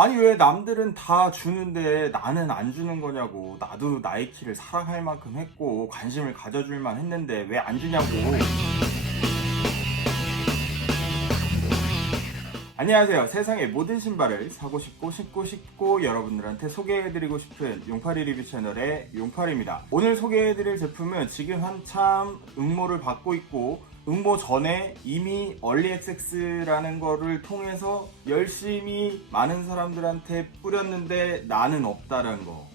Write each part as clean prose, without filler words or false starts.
아니 왜 남들은 다 주는데 나는 안 주는 거냐고. 나도 나이키를 사랑할 만큼 했고 관심을 가져줄 만 했는데 왜 안 주냐고. 안녕하세요. 세상의 모든 신발을 사고 싶고 신고 싶고 여러분들한테 소개해드리고 싶은 용팔이 리뷰 채널의 용팔입니다. 오늘 소개해드릴 제품은 지금 한참 응모를 받고 있고 응모 전에 이미 얼리 액세스라는 거를 통해서 열심히 많은 사람들한테 뿌렸는데 나는 없다는 거.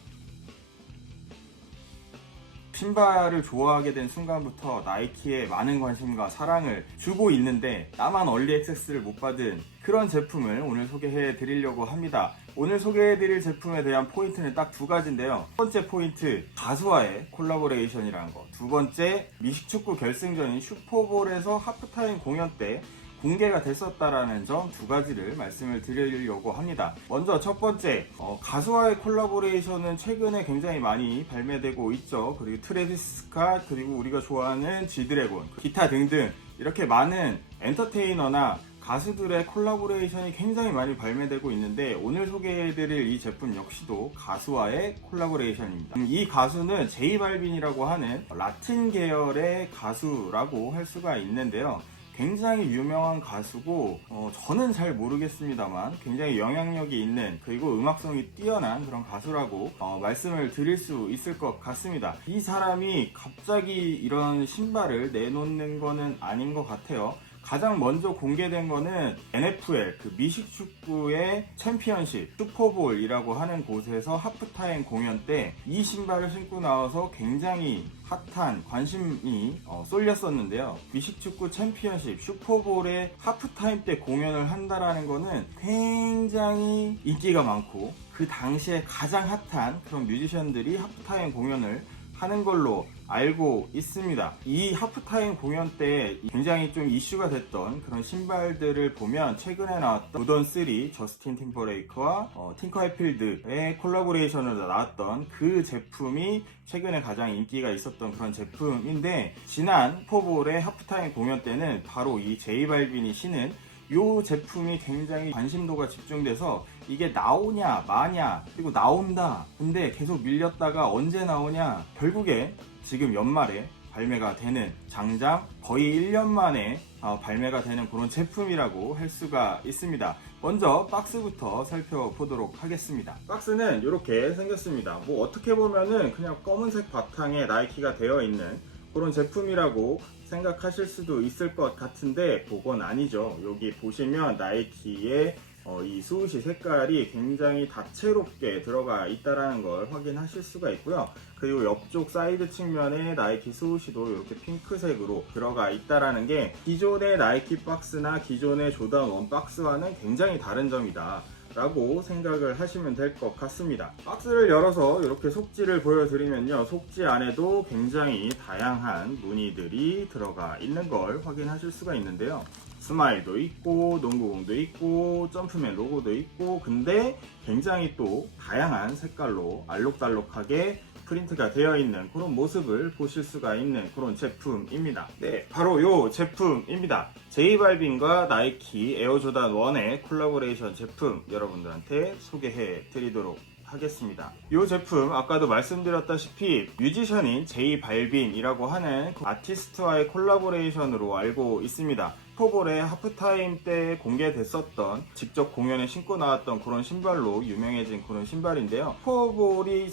신발을 좋아하게 된 순간부터 나이키에 많은 관심과 사랑을 주고 있는데 나만 얼리 액세스를 못 받은 그런 제품을 오늘 소개해 드리려고 합니다. 오늘 소개해 드릴 제품에 대한 포인트는 딱 두 가지인데요. 첫 번째 포인트, 가수와의 콜라보레이션이라는 거. 두 번째, 미식축구 결승전인 슈퍼볼에서 하프타임 공연 때 공개가 됐었다라는 점 두 가지를 말씀을 드리려고 합니다. 먼저 첫 번째, 가수와의 콜라보레이션은 최근에 굉장히 많이 발매되고 있죠. 그리고 트래비스 스캇, 그리고 우리가 좋아하는 G드래곤, 기타 등등 이렇게 많은 엔터테이너나 가수들의 콜라보레이션이 굉장히 많이 발매되고 있는데 오늘 소개해드릴 이 제품 역시도 가수와의 콜라보레이션입니다. 이 가수는 제이 발빈이라고 하는 라틴 계열의 가수라고 할 수가 있는데요. 굉장히 유명한 가수고 저는 잘 모르겠습니다만 굉장히 영향력이 있는 그리고 음악성이 뛰어난 그런 가수라고 말씀을 드릴 수 있을 것 같습니다. 이 사람이 갑자기 이런 신발을 내놓는 거는 아닌 것 같아요. 가장 먼저 공개된 거는 NFL, 그 미식축구의 챔피언십, 슈퍼볼이라고 하는 곳에서 하프타임 공연 때 이 신발을 신고 나와서 굉장히 핫한 관심이 쏠렸었는데요. 미식축구 챔피언십, 슈퍼볼의 하프타임 때 공연을 한다라는 거는 굉장히 인기가 많고 그 당시에 가장 핫한 그런 뮤지션들이 하프타임 공연을 하는 걸로 알고 있습니다. 이 하프타임 공연 때 굉장히 좀 이슈가 됐던 그런 신발들을 보면 최근에 나왔던 무던3 저스틴 팀버레이크와 팅커 해필드의 콜라보레이션으로 나왔던 그 제품이 최근에 가장 인기가 있었던 그런 제품인데 지난 슈퍼볼의 하프타임 공연 때는 바로 이 제이 발빈이 신은 이 제품이 굉장히 관심도가 집중돼서 이게 나오냐 마냐 그리고 나온다 근데 계속 밀렸다가 언제 나오냐 결국에 지금 연말에 발매가 되는 장장 거의 1년 만에 발매가 되는 그런 제품이라고 할 수가 있습니다. 먼저 박스부터 살펴보도록 하겠습니다. 박스는 이렇게 생겼습니다. 뭐 어떻게 보면은 그냥 검은색 바탕에 나이키가 되어 있는 그런 제품이라고 생각하실 수도 있을 것 같은데 그건 아니죠. 여기 보시면 나이키의 이 스우시 색깔이 굉장히 다채롭게 들어가 있다는 걸 확인하실 수가 있고요. 그리고 옆쪽 사이드 측면에 나이키 스우시도 이렇게 핑크색으로 들어가 있다는 게 기존의 나이키 박스나 기존의 조던 1 박스와는 굉장히 다른 점이다 라고 생각을 하시면 될 것 같습니다. 박스를 열어서 이렇게 속지를 보여드리면요, 속지 안에도 굉장히 다양한 무늬들이 들어가 있는 걸 확인하실 수가 있는데요. 스마일도 있고 농구공도 있고 점프맨 로고도 있고 근데 굉장히 또 다양한 색깔로 알록달록하게 프린트가 되어 있는 그런 모습을 보실 수가 있는 그런 제품입니다. 네, 바로 이 제품입니다. 제이 발빈과 나이키 에어조단 1의 콜라보레이션 제품 여러분들한테 소개해 드리도록 하겠습니다. 이 제품 아까도 말씀드렸다시피 뮤지션인 제이 발빈이라고 하는 그 아티스트와의 콜라보레이션으로 알고 있습니다. 슈퍼볼의 하프타임 때 공개됐었던 직접 공연에 신고 나왔던 그런 신발로 유명해진 그런 신발인데요. 슈퍼볼이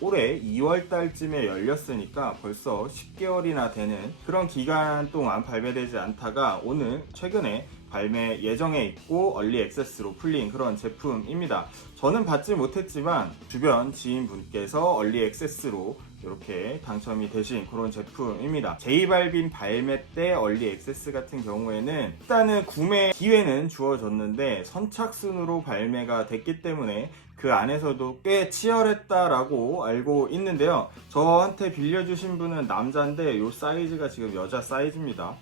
올해 2월달쯤에 열렸으니까 벌써 10개월이나 되는 그런 기간 동안 발매되지 않다가 오늘 최근에 발매 예정에 있고 얼리 액세스로 풀린 그런 제품입니다. 저는 받지 못했지만 주변 지인분께서 얼리 액세스로 이렇게 당첨이 되신 그런 제품입니다. 제이 발빈 발매 때 얼리 액세스 같은 경우에는 일단은 구매 기회는 주어졌는데 선착순으로 발매가 됐기 때문에 그 안에서도 꽤 치열했다라고 알고 있는데요. 저한테 빌려주신 분은 남자인데 이 사이즈가 지금 여자 사이즈입니다.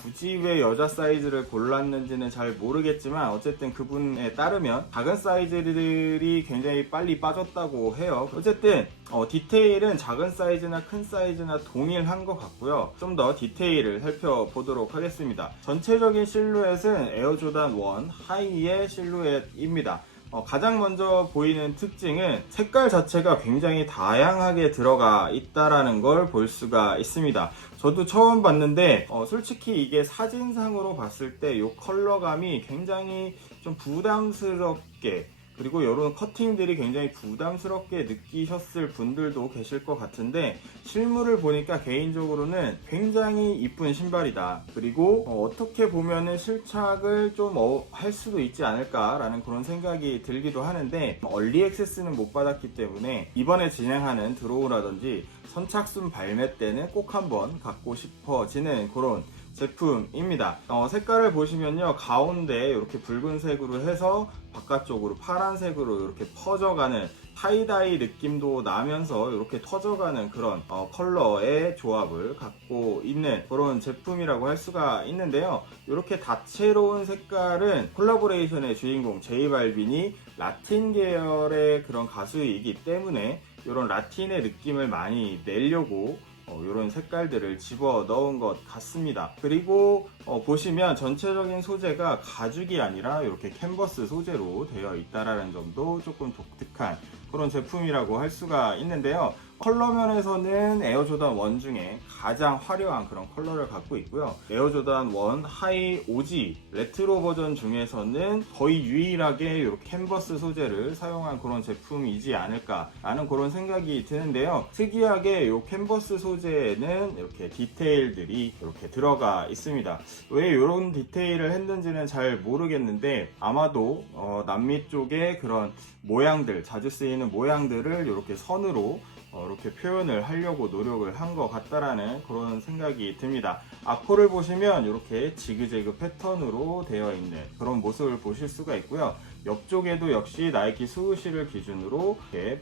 굳이 왜 여자 사이즈를 골랐는지는 잘 모르겠지만 어쨌든 그분에 따르면 작은 사이즈들이 굉장히 빨리 빠졌다고 해요. 어쨌든 디테일은 작은 사이즈나 큰 사이즈나 동일한 것 같고요. 좀 더 디테일을 살펴보도록 하겠습니다. 전체적인 실루엣은 에어조단 1 하이의 실루엣입니다. 가장 먼저 보이는 특징은 색깔 자체가 굉장히 다양하게 들어가 있다라는 걸 볼 수가 있습니다. 저도 처음 봤는데 솔직히 이게 사진상으로 봤을 때 이 컬러감이 굉장히 좀 부담스럽게, 그리고 이런 커팅들이 굉장히 부담스럽게 느끼셨을 분들도 계실 것 같은데, 실물을 보니까 개인적으로는 굉장히 이쁜 신발이다. 그리고 어떻게 보면은 실착을 좀 할 수도 있지 않을까라는 그런 생각이 들기도 하는데, 얼리 액세스는 못 받았기 때문에 이번에 진행하는 드로우라든지 선착순 발매 때는 꼭 한번 갖고 싶어지는 그런 제품입니다. 색깔을 보시면요, 가운데 이렇게 붉은색으로 해서 바깥쪽으로 파란색으로 이렇게 퍼져가는 타이다이 느낌도 나면서 이렇게 터져가는 그런 컬러의 조합을 갖고 있는 그런 제품이라고 할 수가 있는데요. 이렇게 다채로운 색깔은 콜라보레이션의 주인공 J발빈이 라틴 계열의 그런 가수이기 때문에 이런 라틴의 느낌을 많이 내려고 이런 색깔들을 집어 넣은 것 같습니다. 그리고 보시면 전체적인 소재가 가죽이 아니라 이렇게 캔버스 소재로 되어 있다는 점도 조금 독특한 그런 제품이라고 할 수가 있는데요. 컬러 면에서는 에어조단 1 중에 가장 화려한 그런 컬러를 갖고 있고요. 에어조단 1 하이 OG 레트로 버전 중에서는 거의 유일하게 이렇게 캔버스 소재를 사용한 그런 제품이지 않을까 라는 그런 생각이 드는데요. 특이하게 이 캔버스 소재에는 이렇게 디테일들이 이렇게 들어가 있습니다. 왜 이런 디테일을 했는지는 잘 모르겠는데, 아마도 남미 쪽의 그런 모양들, 자주 쓰이는 모양들을 이렇게 선으로 이렇게 표현을 하려고 노력을 한 것 같다라는 그런 생각이 듭니다. 앞코를 보시면 이렇게 지그재그 패턴으로 되어 있는 그런 모습을 보실 수가 있고요. 옆쪽에도 역시 나이키 스우시를 기준으로 이렇게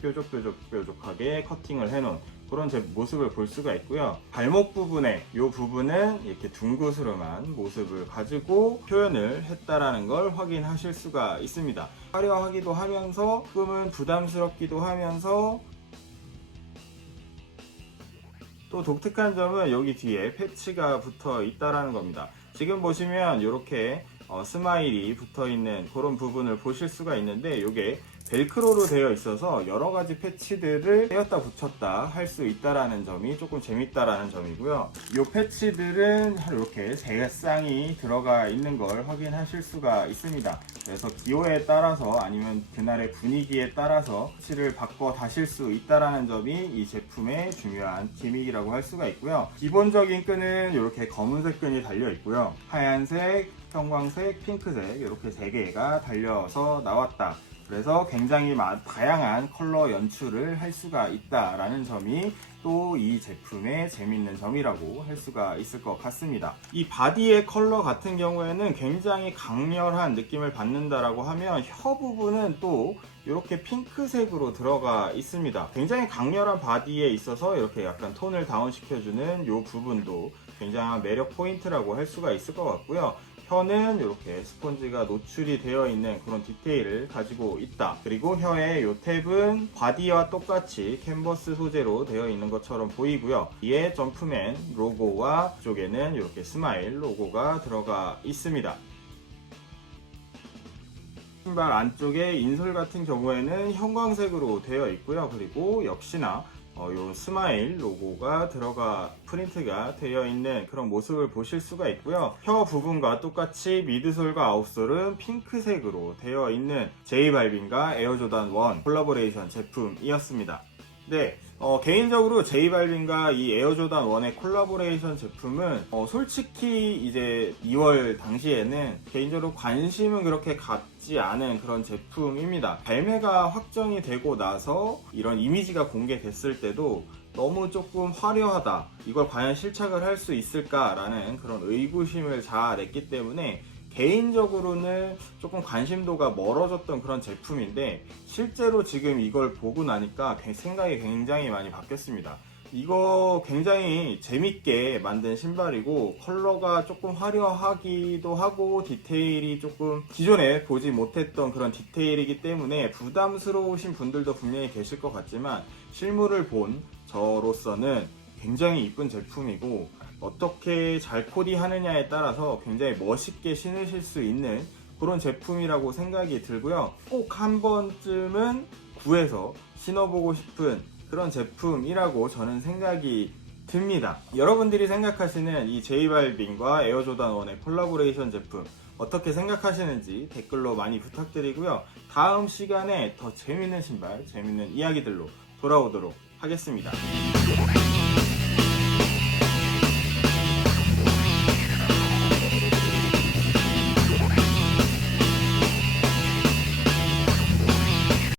뾰족하게 커팅을 해놓은 그런 모습을 볼 수가 있고요. 발목 부분에 이 부분은 이렇게 둥그스름한 모습을 가지고 표현을 했다라는 걸 확인하실 수가 있습니다. 화려하기도 하면서 조금은 부담스럽기도 하면서, 또 독특한 점은 여기 뒤에 패치가 붙어 있다라는 겁니다. 지금 보시면 이렇게 스마일이 붙어 있는 그런 부분을 보실 수가 있는데, 이게 벨크로로 되어 있어서 여러 가지 패치들을 떼었다 붙였다 할 수 있다라는 점이 조금 재밌다라는 점이고요. 이 패치들은 이렇게 세 쌍이 들어가 있는 걸 확인하실 수가 있습니다. 그래서 기호에 따라서 아니면 그날의 분위기에 따라서 패치를 바꿔 다실 수 있다라는 점이 이 제품의 중요한 기믹이라고 할 수가 있고요. 기본적인 끈은 이렇게 검은색 끈이 달려 있고요. 하얀색, 형광색, 핑크색 이렇게 세 개가 달려서 나왔다. 그래서 굉장히 다양한 컬러 연출을 할 수가 있다라는 점이 또 이 제품의 재밌는 점이라고 할 수가 있을 것 같습니다. 이 바디의 컬러 같은 경우에는 굉장히 강렬한 느낌을 받는다라고 하면, 혀 부분은 또 이렇게 핑크색으로 들어가 있습니다. 굉장히 강렬한 바디에 있어서 이렇게 약간 톤을 다운시켜주는 이 부분도 굉장한 매력 포인트라고 할 수가 있을 것 같고요. 혀는 이렇게 스펀지가 노출이 되어 있는 그런 디테일을 가지고 있다. 그리고 혀의 이 탭은 바디와 똑같이 캔버스 소재로 되어 있는 것처럼 보이고요. 이에 점프맨 로고와 이쪽에는 이렇게 스마일 로고가 들어가 있습니다. 신발 안쪽에 인솔 같은 경우에는 형광색으로 되어 있고요. 그리고 역시나 요 스마일 로고가 들어가 프린트가 되어 있는 그런 모습을 보실 수가 있고요. 혀 부분과 똑같이 미드솔과 아웃솔은 핑크색으로 되어 있는 J발빈과 에어조단 1 콜라보레이션 제품이었습니다. 네, 개인적으로 J발빈과 이 에어조단 1의 콜라보레이션 제품은 솔직히 이제 2월 당시에는 개인적으로 관심은 그렇게 갖지 않은 그런 제품입니다. 발매가 확정이 되고 나서 이런 이미지가 공개됐을 때도 너무 조금 화려하다, 이걸 과연 실착을 할 수 있을까라는 그런 의구심을 자아냈기 때문에 개인적으로는 조금 관심도가 멀어졌던 그런 제품인데, 실제로 지금 이걸 보고 나니까 생각이 굉장히 많이 바뀌었습니다. 이거 굉장히 재밌게 만든 신발이고, 컬러가 조금 화려하기도 하고 디테일이 조금 기존에 보지 못했던 그런 디테일이기 때문에 부담스러우신 분들도 분명히 계실 것 같지만, 실물을 본 저로서는 굉장히 이쁜 제품이고, 어떻게 잘 코디하느냐에 따라서 굉장히 멋있게 신으실 수 있는 그런 제품이라고 생각이 들고요. 꼭 한 번쯤은 구해서 신어보고 싶은 그런 제품이라고 저는 생각이 듭니다. 여러분들이 생각하시는 이 J발빈과 에어조단 1의 콜라보레이션 제품 어떻게 생각하시는지 댓글로 많이 부탁드리고요. 다음 시간에 더 재밌는 신발, 재밌는 이야기들로 돌아오도록 하겠습니다.